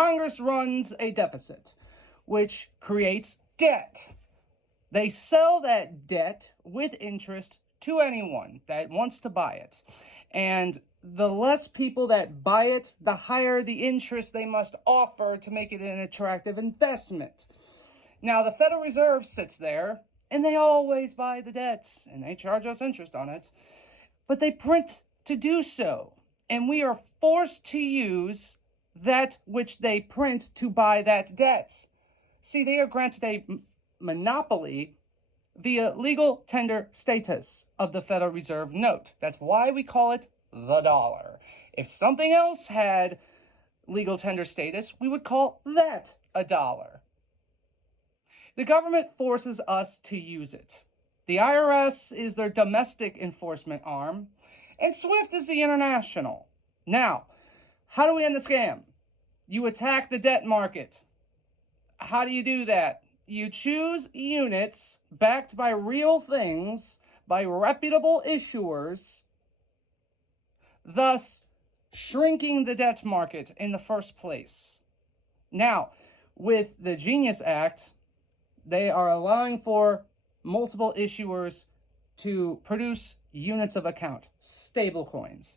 Congress runs a deficit, which creates debt. They sell that debt with interest to anyone that wants to buy it. And the less people that buy it, the higher the interest they must offer to make it an attractive investment. Now, the Federal Reserve sits there, and they always buy the debt, and they charge us interest on it. But they print to do so, and we are forced to use that which they print to buy that debt. See, they are granted a monopoly via legal tender status of the Federal Reserve note. That's why we call it the dollar. If something else had legal tender status, we would call that a dollar. The government forces us to use it. The IRS is their domestic enforcement arm, and SWIFT is the international. Now, how do we end the scam? You attack the debt market. How do you do that? You choose units backed by real things, by reputable issuers, thus shrinking the debt market in the first place. Now, with the Genius Act, they are allowing for multiple issuers to produce units of account, stable coins.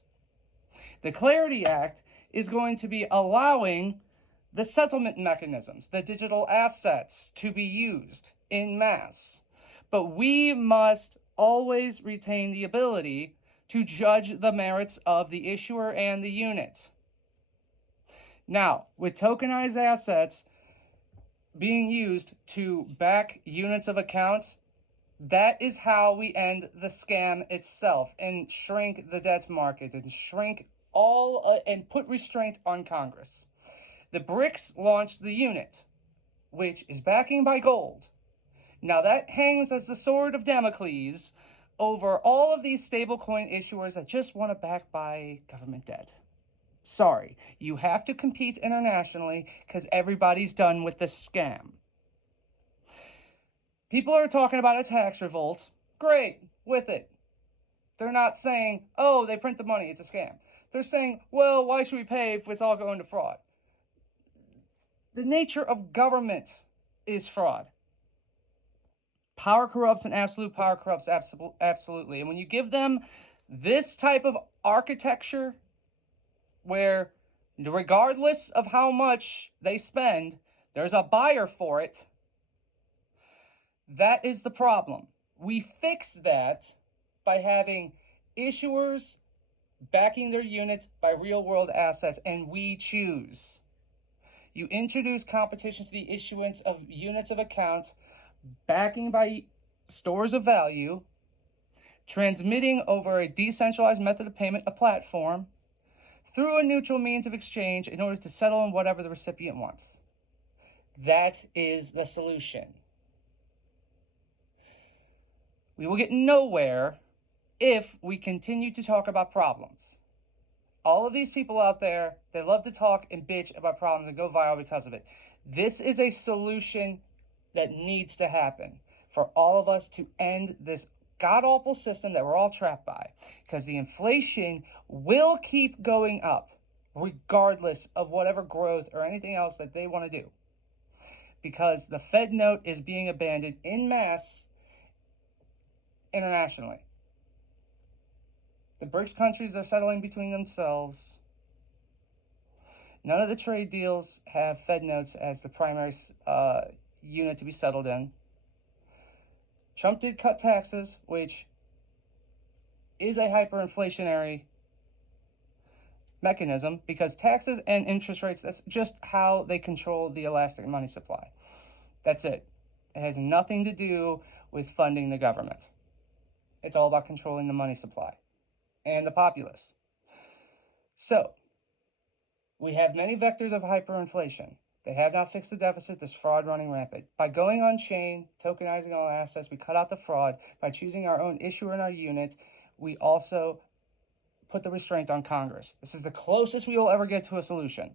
The Clarity Act is going to be allowing the settlement mechanisms, the digital assets, to be used en masse. But we must always retain the ability to judge the merits of the issuer and the unit. Now, with tokenized assets being used to back units of account, that is how we end the scam itself and shrink the debt market and shrink and put restraint on Congress. The BRICS launched the unit, which is backing by gold. Now that hangs as the sword of Damocles over all of these stablecoin issuers that just want to back by government debt. Sorry, you have to compete internationally because everybody's done with this scam. People are talking about a tax revolt. Great, with it. They're not saying, oh, they print the money, it's a scam. They're saying, well, why should we pay if it's all going to fraud? The nature of government is fraud. Power corrupts and absolute power corrupts absolutely. And when you give them this type of architecture where regardless of how much they spend, there's a buyer for it, that is the problem. We fix that by having issuers backing their unit by real-world assets, and we choose. You introduce competition to the issuance of units of account, backing by stores of value, transmitting over a decentralized method of payment, a platform, through a neutral means of exchange in order to settle on whatever the recipient wants. That is the solution. We will get nowhere if we continue to talk about problems. All of these people out there, they love to talk and bitch about problems and go viral because of it. This is a solution that needs to happen for all of us to end this god-awful system that we're all trapped by, because the inflation will keep going up regardless of whatever growth or anything else that they want to do, because the Fed note is being abandoned en masse internationally. The BRICS countries are settling between themselves. None of the trade deals have Fed notes as the primary unit to be settled in. Trump did cut taxes, which is a hyperinflationary mechanism, because taxes and interest rates, that's just how they control the elastic money supply. That's it. It has nothing to do with funding the government. It's all about controlling the money supply and the populace. So, we have many vectors of hyperinflation. They have not fixed the deficit. There's fraud running rampant. By going on chain, tokenizing all assets, we cut out the fraud. By choosing our own issuer in our unit, we also put the restraint on Congress. This is the closest we will ever get to a solution.